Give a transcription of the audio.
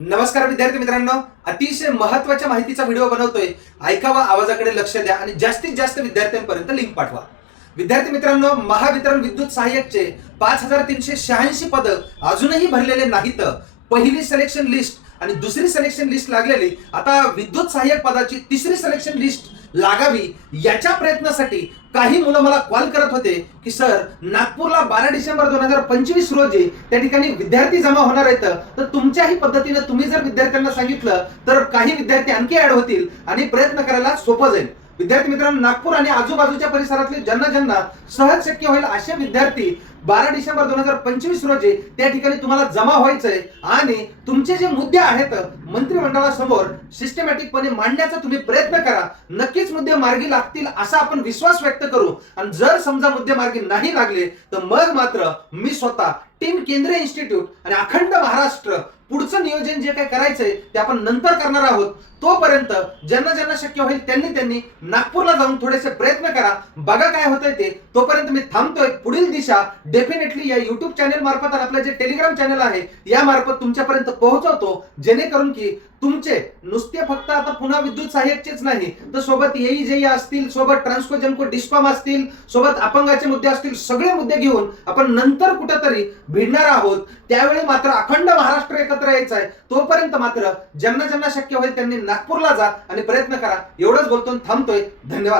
नमस्कार विद्यार्थी मित्रांनो. अतिशय महत्त्वाच्या माहितीचा व्हिडिओ बनवतोय. ऐकावा आवाजाकडे लक्ष द्या आणि जास्तीत जास्त विद्यार्थ्यांपर्यंत लिंक पाठवा. विद्यार्थी मित्रांनो महावितरण विद्युत सहाय्यकचे पाच हजार तीनशे शहाऐंशी पद अजूनही भरलेले नाहीत. पहिली सिलेक्शन लिस्ट आणि दुसरी सिलेक्शन लिस्ट लागलेली. आता विद्युत सहाय्यक पदाची तिसरी सिलेक्शन लिस्ट लागावी याच्या प्रयत्नासाठी काही मुलं मला कॉल करत होते की सर नागपूरला बारा डिसेंबर दोन हजार पंचवीस रोजी त्या ठिकाणी विद्यार्थी जमा होणार आहेत. तर तुमच्याही पद्धतीने तुम्ही जर विद्यार्थ्यांना सांगितलं तर काही विद्यार्थी आणखी ऍड होतील आणि प्रयत्न करायला सोपं जाईल. विद्यार्थी मित्रांनो नागपूर आणि आजूबाजूच्या परिसरातले ज्यांना ज्यांना सहज शक्य होईल असे विद्यार्थी बारा डिसेंबर दोन हजार पंचवीस रोजी त्या ठिकाणी तुम्हाला जमा व्हायचंय आणि तुमचे जे मुद्दे आहेत मंत्रिमंडळासमोर सिस्टमॅटिकपणे मांडण्याचा तुम्ही प्रयत्न करा. नक्कीच मुद्दे मार्गी लागतील असा आपण विश्वास व्यक्त करू. आणि जर समजा मुद्दे मार्गी नाही लागले तर मग मात्र मी स्वतः टीम केंद्रीय इन्स्टिट्यूट आणि अखंड महाराष्ट्र पुढचं नियोजन जे काही करायचंय ते आपण नंतर करणार आहोत. तोपर्यंत ज्यांना ज्यांना शक्य होईल त्यांनी त्यांनी नागपूरला जाऊन थोडेसे प्रयत्न करा. बघा काय होतंय ते. तोपर्यंत मी थांबतोय. पुढील दिशा डेफिनेटली या युट्यूब चॅनल मार्फत आणि आपलं जे टेलिग्राम चॅनल आहे या मार्फत तुमच्यापर्यंत पोहोचवतो. जेणेकरून की तुमचे नुसते फक्त आता पुन्हा विद्युत सहाय्यकचेच नाही तर सोबत येई जेई असतील सोबत ट्रान्सको जनको डिस्कॉम असतील सोबत अपंगाचे मुद्दे असतील सगळे मुद्दे घेऊन आपण नंतर कुठंतरी भिडणार आहोत. त्यावेळी मात्र अखंड महाराष्ट्र एकत्र यायचं आहे तोपर्यंत मात्र ज्यांना ज्यांना शक्य होईल त्यांनी नागपूरला जा आणि प्रयत्न करा. एवढंच बोलतो थांबतोय. धन्यवाद.